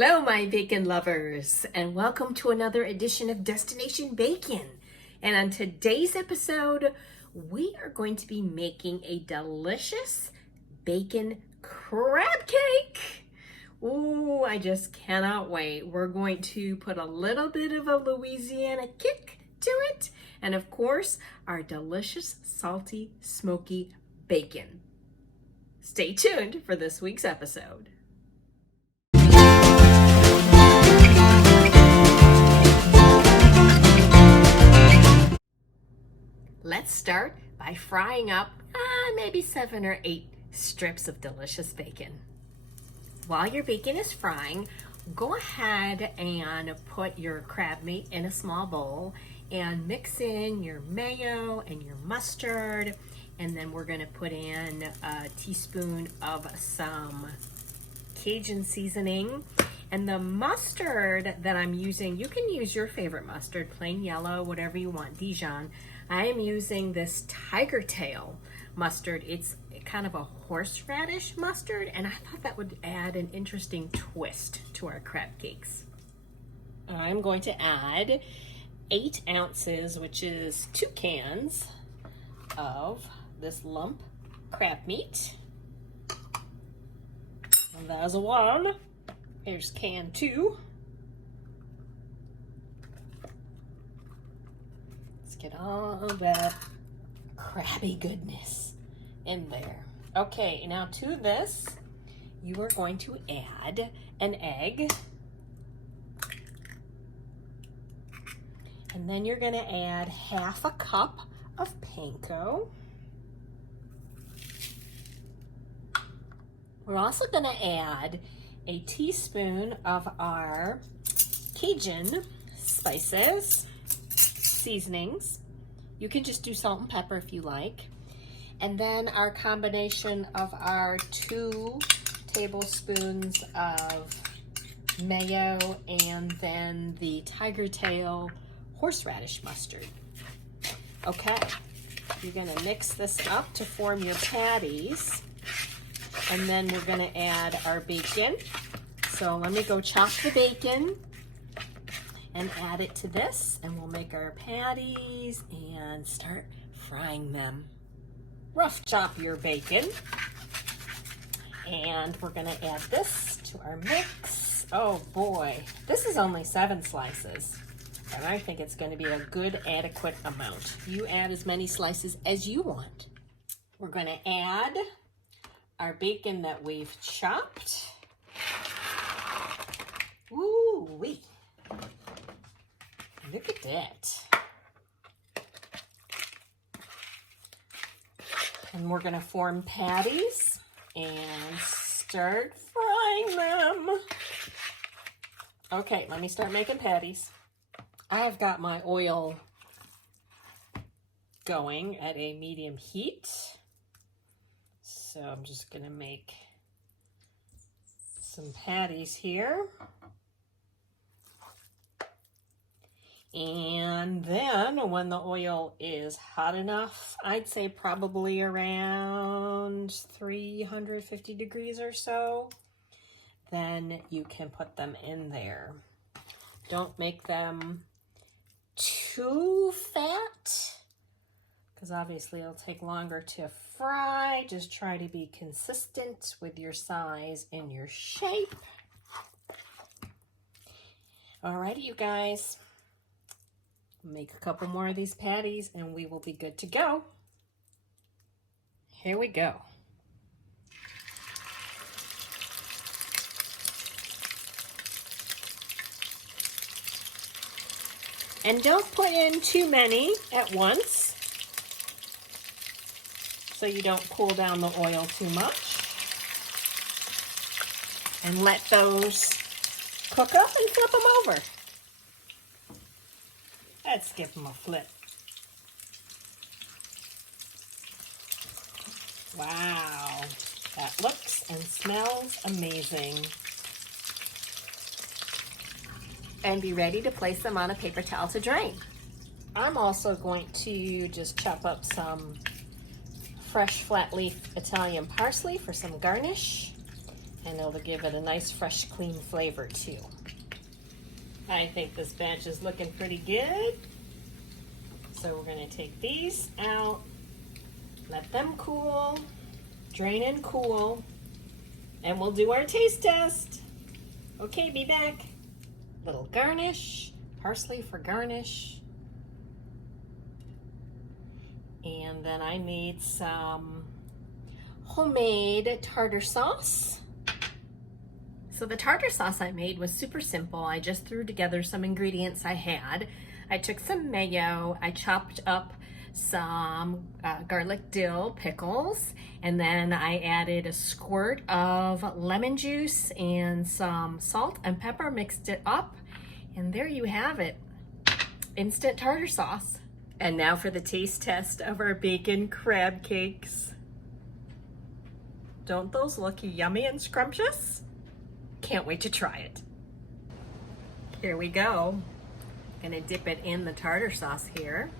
Hello, my bacon lovers, and welcome to another edition of Destination Bacon. And on today's episode, we are going to be making a delicious bacon crab cake. Ooh, I just cannot wait. We're going to put a little bit of a Louisiana kick to it, and of course, our delicious, salty, smoky bacon. Stay tuned for this week's episode. Let's start by frying up maybe 7 or 8 strips of delicious bacon. While your bacon is frying, go ahead and put your crab meat in a small bowl and mix in your mayo and your mustard, and then we're going to put in a teaspoon of some Cajun seasoning. And the mustard that I'm using, you can use your favorite mustard, plain yellow, whatever you want, Dijon. I am using this Tiger Tail mustard. It's kind of a horseradish mustard, and I thought that would add an interesting twist to our crab cakes. I'm going to add 8 ounces, which is 2 cans of this lump crab meat. And there's a 1. Here's can 2. Let's get all that crabby goodness in there. Okay, now to this, you are going to add an egg. And then you're going to add half a cup of panko. We're also going to add a teaspoon of our Cajun spices, seasonings. You can just do salt and pepper if you like. And then our combination of our 2 tablespoons of mayo and then the Tiger Tail horseradish mustard. Okay, you're gonna mix this up to form your patties. And then we're going to add our bacon. So let me go chop the bacon and add it to this, and we'll make our patties and start frying them. Rough chop your bacon. And we're going to add this to our mix. Oh boy, this is only 7 slices. And I think it's going to be a good, adequate amount. You add as many slices as you want. We're going to add our bacon that we've chopped. Ooh-wee. Look at that. And we're gonna form patties and start frying them. Okay, let me start making patties. I've got my oil going at a medium heat. So I'm just going to make some patties here. And then when the oil is hot enough, I'd say probably around 350 degrees or so, then you can put them in there. Don't make them too fat, because obviously it'll take longer to fry. Just try to be consistent with your size and your shape. Alrighty, you guys. Make a couple more of these patties and we will be good to go. Here we go. And don't put in too many at once, so you don't cool down the oil too much. And let those cook up and flip them over. Let's give them a flip. Wow, that looks and smells amazing. And be ready to place them on a paper towel to drain. I'm also going to just chop up some fresh flat leaf Italian parsley for some garnish. And it'll give it a nice, fresh, clean flavor too. I think this batch is looking pretty good. So we're gonna take these out, let them cool, drain and cool, and we'll do our taste test. Okay, be back. Little garnish, parsley for garnish. And then I made some homemade tartar sauce. So the tartar sauce I made was super simple. I just threw together some ingredients I had. I took some mayo, I chopped up some garlic dill pickles, and then I added a squirt of lemon juice and some salt and pepper, mixed it up, and there you have it. Instant tartar sauce. And now for the taste test of our bacon crab cakes. Don't those look yummy and scrumptious? Can't wait to try it. Here we go. Gonna dip it in the tartar sauce here.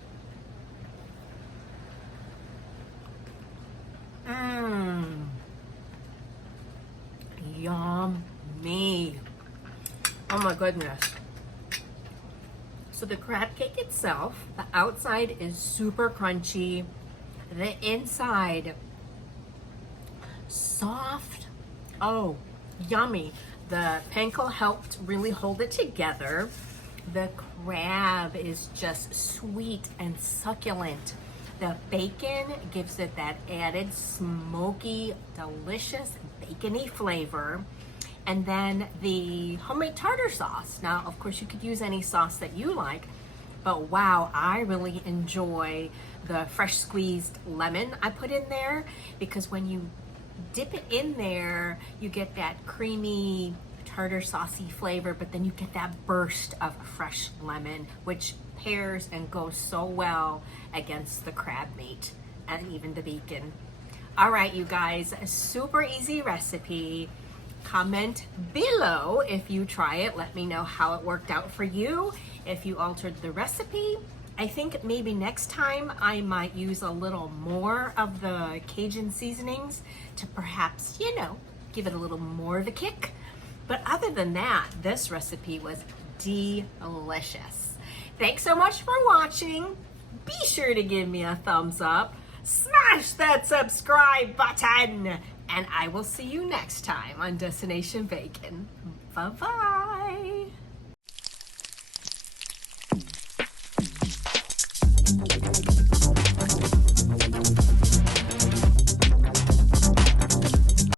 Yummy. Oh my goodness. So the crab cake itself, the outside is super crunchy. The inside, soft. Oh, yummy. The panko helped really hold it together. The crab is just sweet and succulent. The bacon gives it that added smoky, delicious, bacony flavor. And then the homemade tartar sauce. Now, of course, you could use any sauce that you like, but wow, I really enjoy the fresh squeezed lemon I put in there, because when you dip it in there, you get that creamy tartar saucy flavor, but then you get that burst of fresh lemon, which pairs and goes so well against the crab meat and even the bacon. All right, you guys, a super easy recipe. Comment below if you try it. Let me know how it worked out for you, if you altered the recipe. I think maybe next time I might use a little more of the Cajun seasonings to perhaps, you know, give it a little more of a kick. But other than that, this recipe was delicious. Thanks so much for watching. Be sure to give me a thumbs up. Smash that subscribe button. And I will see you next time on Destination Bacon. Bye-bye.